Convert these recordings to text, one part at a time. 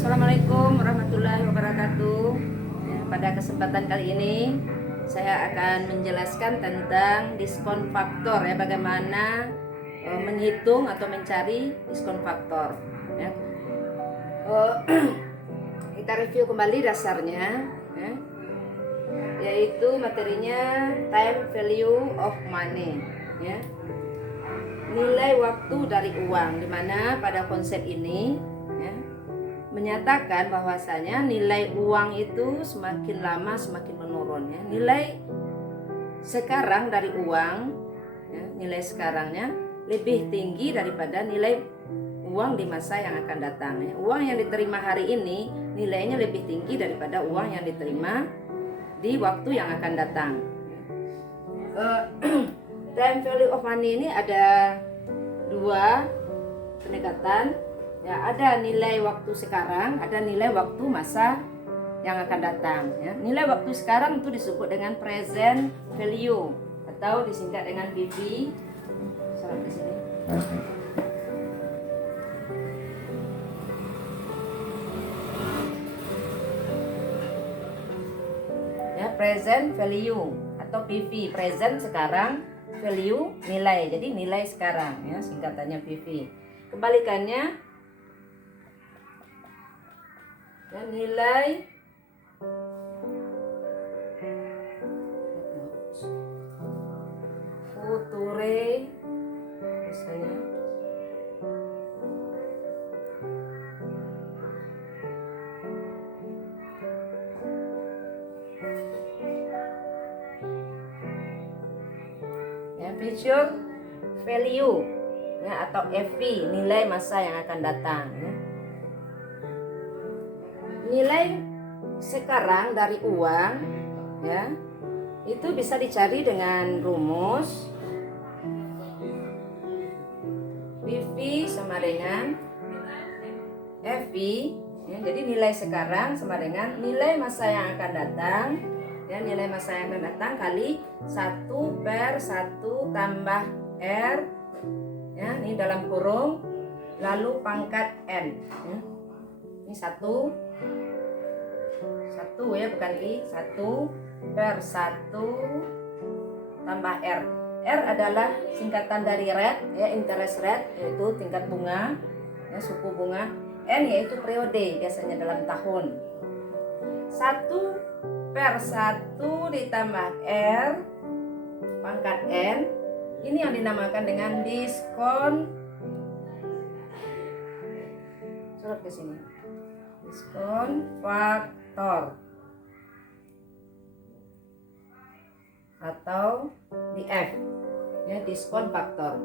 Assalamualaikum warahmatullahi wabarakatuh. Pada kesempatan kali ini saya akan menjelaskan tentang diskon faktor ya, bagaimana menghitung atau mencari diskon faktor ya. Kita review kembali dasarnya ya, yaitu materinya time value of money ya. Nilai waktu dari uang, dimana pada konsep ini ya, menyatakan bahwasanya nilai uang itu semakin lama semakin menurun ya. Nilai sekarang dari uang ya, nilai sekarangnya lebih tinggi daripada nilai uang di masa yang akan datang ya. Uang yang diterima hari ini nilainya lebih tinggi daripada uang yang diterima di waktu yang akan datang. Time value of money ini ada dua pendekatan ya, ada nilai waktu sekarang, ada nilai waktu masa yang akan datang ya. Nilai waktu sekarang itu disebut dengan present value atau disingkat dengan PV. Salah di sini. Ya, present value atau PV, present sekarang, value nilai. Jadi nilai sekarang ya, singkatannya PV. Kebalikannya ya, nilai future misalnya ya, future value ya, atau FV, nilai masa yang akan datang ya. Nilai sekarang dari uang ya, itu bisa dicari dengan rumus PV sama dengan FV ya. Jadi nilai sekarang sama dengan nilai masa yang akan datang ya, nilai masa yang akan datang kali 1/1 tambah R ya, ini dalam kurung lalu pangkat N ya. Ini 1 ya, bukan I, 1/1 tambah R. R adalah singkatan dari rate ya, interest rate, yaitu tingkat bunga ya, suku bunga. N yaitu periode, biasanya dalam tahun. 1/1 ditambah R pangkat N, ini yang dinamakan dengan diskon. Surat ke sini. Diskon faktor atau DF ya, diskon faktor.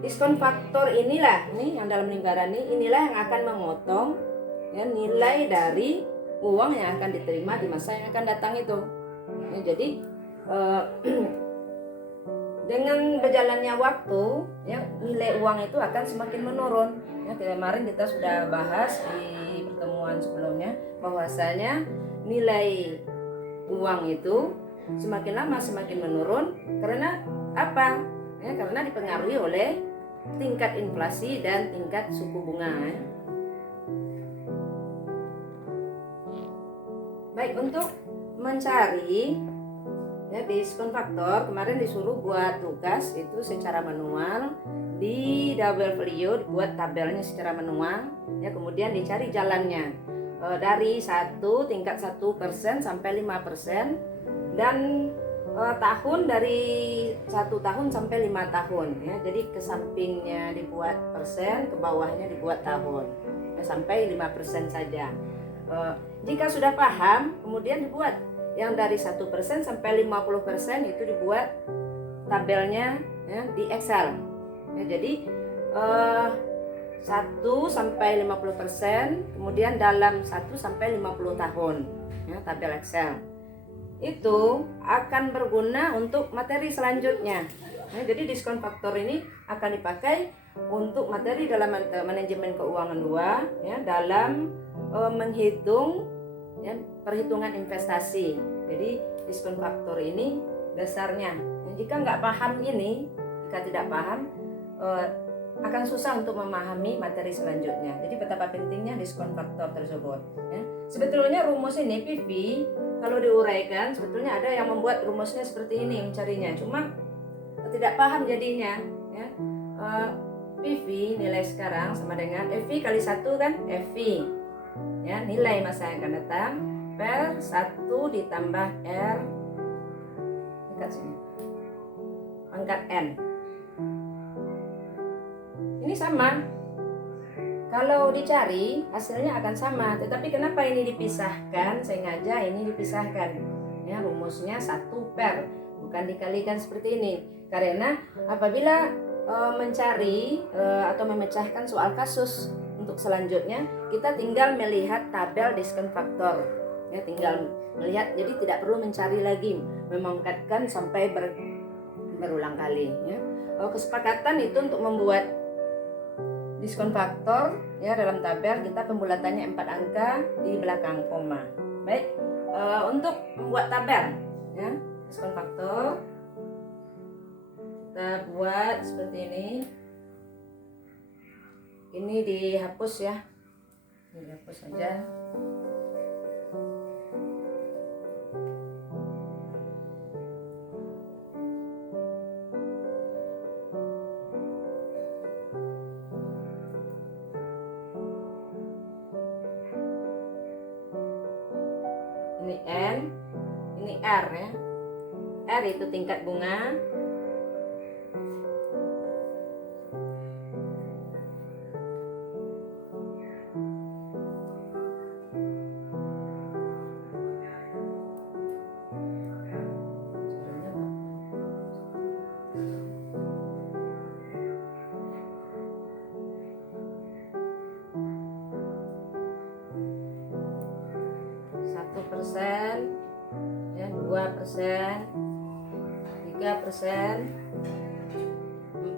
Diskon faktor inilah, ini yang dalam lingkaran ini, inilah yang akan memotong ya, nilai dari uang yang akan diterima di masa yang akan datang itu ya. Jadi dengan berjalannya waktu ya, nilai uang itu akan semakin menurun ya. Kemarin kita sudah bahas di pertemuan sebelumnya bahwasanya nilai uang itu semakin lama semakin menurun karena apa ya, karena dipengaruhi oleh tingkat inflasi dan tingkat suku bunga ya. Baik, untuk mencari ya, diskon faktor, kemarin disuruh buat tugas itu secara manual di double value, dibuat tabelnya secara manual ya, kemudian dicari jalannya dari tingkat 1% sampai 5%, dan tahun dari 1 tahun sampai 5 tahun ya. Jadi ke sampingnya dibuat persen, ke bawahnya dibuat tahun ya, sampai 5% saja. Jika sudah paham, kemudian dibuat yang dari 1% sampai 50% itu dibuat tabelnya ya, di Excel ya. Jadi 1 sampai 50%, kemudian dalam 1 sampai 50 tahun ya, tabel Excel itu akan berguna untuk materi selanjutnya ya. Jadi diskon faktor ini akan dipakai untuk materi dalam manajemen keuangan 2 ya, dalam menghitung ya, perhitungan investasi. Jadi diskon faktor ini dasarnya ya, jika nggak paham ini, jika tidak paham akan susah untuk memahami materi selanjutnya. Jadi betapa pentingnya diskon faktor tersebut. Ya. Sebetulnya rumus ini PV kalau diuraikan sebetulnya ada yang membuat rumusnya seperti ini mencarinya. Cuma tidak paham jadinya. Ya. PV nilai sekarang sama dengan FV kali 1 kan FV. Ya, nilai masa yang akan datang per 1 ditambah R dekat sini pangkat N. Ini sama. Kalau dicari hasilnya akan sama, tetapi kenapa ini dipisahkan? Sengaja ini dipisahkan. Ya, rumusnya 1 per, bukan dikalikan seperti ini. Karena apabila mencari atau memecahkan soal kasus untuk selanjutnya, kita tinggal melihat tabel diskon faktor. Ya, tinggal melihat, jadi tidak perlu mencari lagi, memangkatkan sampai berulang kali. Ya. Kesepakatan itu untuk membuat diskon faktor ya dalam tabel kita pembulatannya 4 angka di belakang koma. Baik, untuk membuat tabel ya diskon faktor kita buat seperti ini. Ini dihapus ya, ini dihapus saja. Ini N, ini R ya. R itu tingkat bunga. Persen, ya 2%, 3%,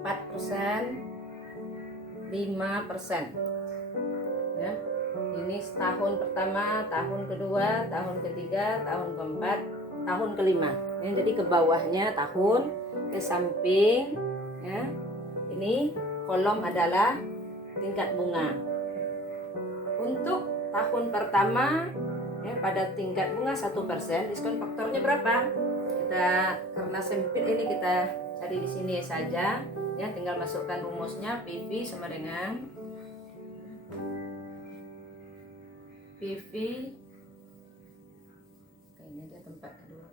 4%, 5%. Ya, ini tahun pertama, tahun kedua, tahun ketiga, tahun keempat, tahun kelima. Ya, jadi ke bawahnya tahun, ke samping, ya ini kolom adalah tingkat bunga. Untuk tahun pertama ya, pada tingkat bunga 1%, diskon faktornya berapa? Kita karena sempit ini kita cari di sini saja ya, tinggal masukkan rumusnya. PV sama dengan PV, ini dia tempat kedua.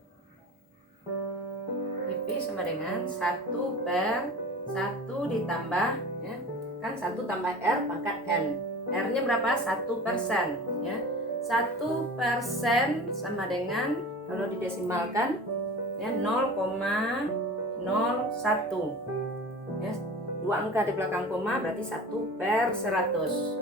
PV sama dengan 1 per 1 ditambah ya, kan 1 tambah R pangkat N. R nya berapa? 1% ya. 1% sama dengan, kalau didesimalkan ya 0,01 ya, 2 angka di belakang koma berarti 1 per 100,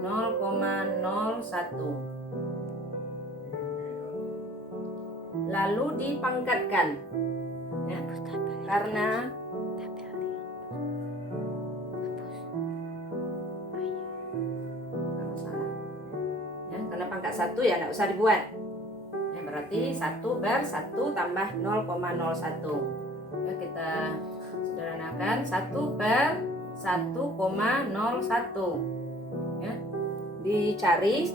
0,01. Lalu dipangkatkan ya, karena pangkat 1 ya nggak usah dibuat ya, berarti 1 per 1 tambah 0,01 ya, kita sederhanakan 1 per 1,01 ya, dicari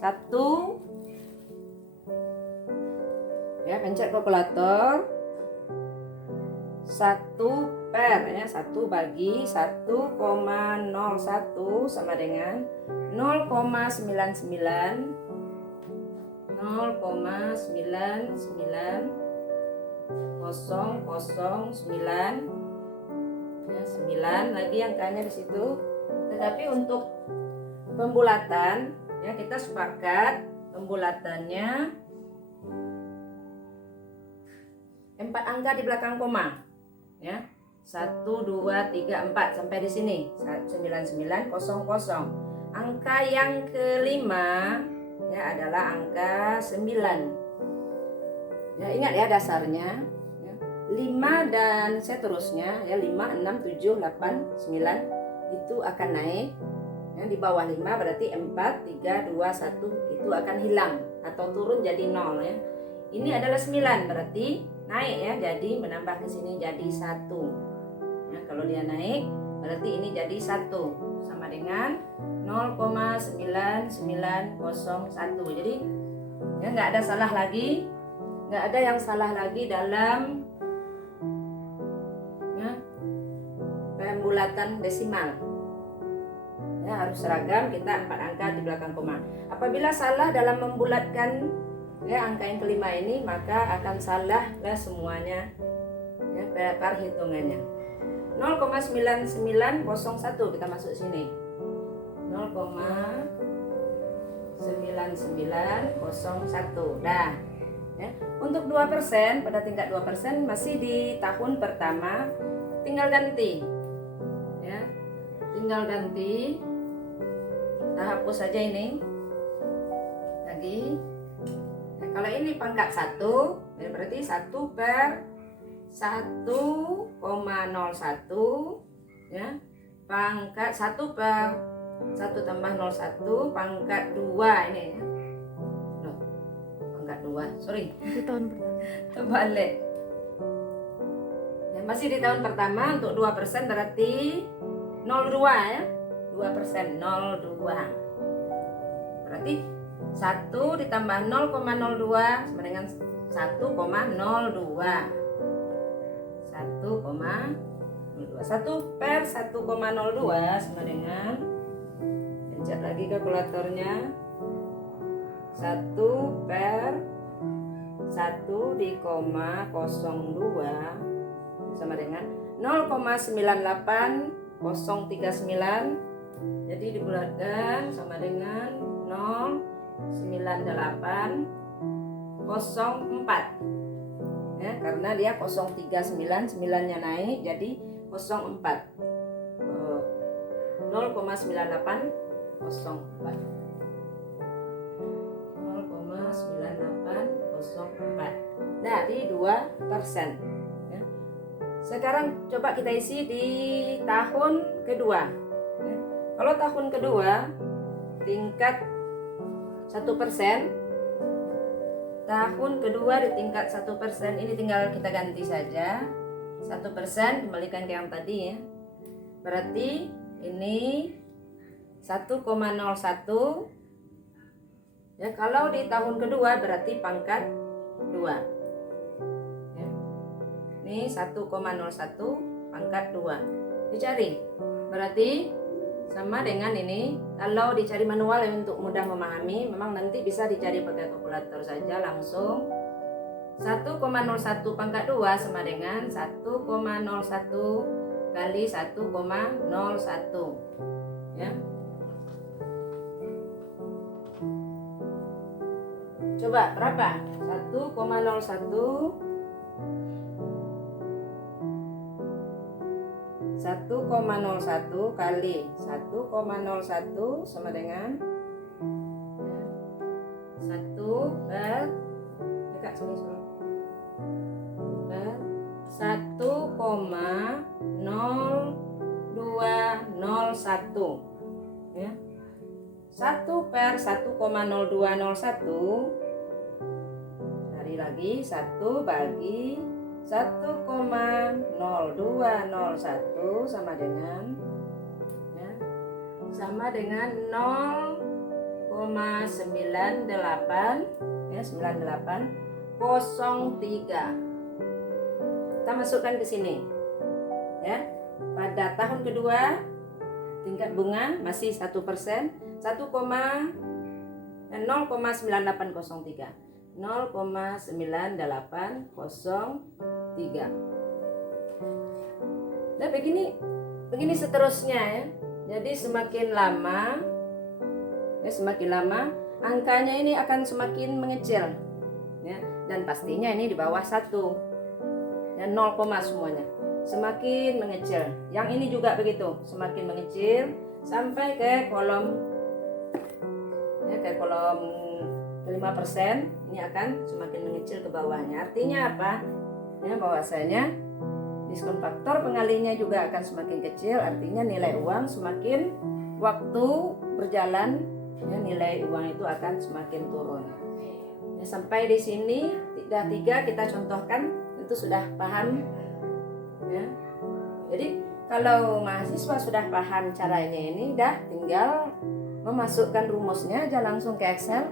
1 ya, pencet kalkulator 1 per ya, 1 bagi 1,01 sama dengan 0,99 ya, 9 lagi angkanya di situ. Tetapi untuk pembulatan ya, kita sepakat pembulatannya 4 angka di belakang koma ya, 1, 2, 3, 4 sampai di sini 9900. Angka yang kelima ya adalah angka 9 ya, ingat ya dasarnya ya, 5 dan seterusnya ya, 5, 6, 7, 8, 9 itu akan naik ya, di bawah 5 berarti 4, 3, 2, 1 itu akan hilang atau turun jadi 0 ya. Ini adalah 9 berarti naik ya, jadi menambah ke sini jadi 1 ya, kalau dia naik berarti ini jadi 1 sama dengan 0,9901. Jadi ya nggak ada salah lagi, nggak ada yang salah lagi dalam ya, pembulatan desimal. Ya, harus seragam, kita 4 angka di belakang koma. Apabila salah dalam membulatkan ya angka yang kelima ini, maka akan salah ya semuanya ya perhitungannya. 0,9901 kita masuk sini. 0,9901. Nah, ya. Untuk 2% pada tingkat 2% masih di tahun pertama, tinggal ganti. Ya. Tinggal ganti. Kita hapus saja ini. Lagi. Nah, kalau ini pangkat 1, ya berarti 1 per 1,01 ya. Pangkat 1 per 1 tambah 01 pangkat 2 ini ya. Loh, pangkat 2, sorry. Itu tahun pertama. Terbalik. Ya, masih di tahun pertama. Untuk 2% berarti 02 ya. 2% 02. Berarti 1 ditambah 0,02 sama dengan 1,02. 1,02. 1 per 1,02 sama dengan, pencet lagi kalkulatornya, 1 per 1 di koma 02 sama dengan 0,98039. Jadi dibulatkan sama dengan 09804 ya, karena dia 039, 9-nya naik jadi 04. 0,9804. 0,9804 dari 2% ya. Sekarang coba kita isi di tahun kedua ya. Kalau tahun kedua tingkat 1%, tahun kedua di tingkat 1%, ini tinggal kita ganti saja 1%, kembalikan ke yang tadi ya. Berarti ini 1,01 ya. Kalau di tahun kedua berarti pangkat 2 ya. Ini 1,01 pangkat 2 dicari, berarti sama dengan ini. Kalau dicari manual ya, untuk mudah memahami, memang nanti bisa dicari pakai kalkulator saja langsung. 1,01 pangkat 2 sama dengan 1,01 kali 1,01 ya. Coba berapa? 1,01 kali 1,01 sama dengan 1 per dekat sini per 1,0201 ya. 1 per 1,0201 cari lagi, 1 bagi 1,0201 sama dengan ya, sama dengan 0,98 ya, 9803. Kita masukkan ke sini ya. Pada tahun kedua tingkat bunga masih 1%, 0,9803. 0,9803. Nah begini seterusnya ya. Jadi semakin lama angkanya ini akan semakin mengecil ya, dan pastinya ini di bawah 1 ya, 0, semuanya semakin mengecil. Yang ini juga begitu, semakin mengecil sampai ke kolom ya, ke kolom 5%, ini akan semakin mengecil ke bawahnya. Artinya apa? Ya, bahwasanya diskon faktor pengalinya juga akan semakin kecil. Artinya nilai uang semakin waktu berjalan ya, nilai uang itu akan semakin turun. Ya, sampai di sini tiga kita contohkan, itu sudah paham ya. Jadi Kalau mahasiswa sudah paham caranya ini, tinggal memasukkan rumusnya aja langsung ke Excel.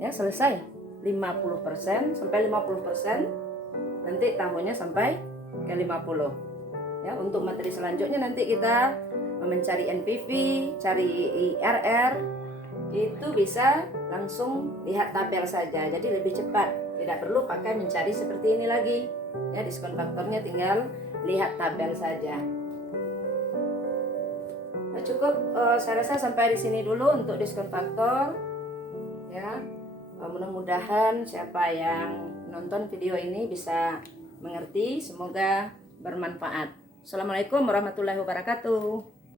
Ya, selesai. 50% sampai 50%, nanti tambahnya sampai ke 50. Ya, untuk materi selanjutnya nanti kita mencari NPV, cari IRR, itu bisa langsung lihat tabel saja. Jadi lebih cepat, tidak perlu pakai mencari seperti ini lagi. Ya, diskon faktornya tinggal lihat tabel saja. Nah, cukup saya rasa sampai di sini dulu untuk diskon faktor. Ya, mudah-mudahan siapa yang nonton video ini bisa mengerti, semoga bermanfaat. Assalamualaikum warahmatullahi wabarakatuh.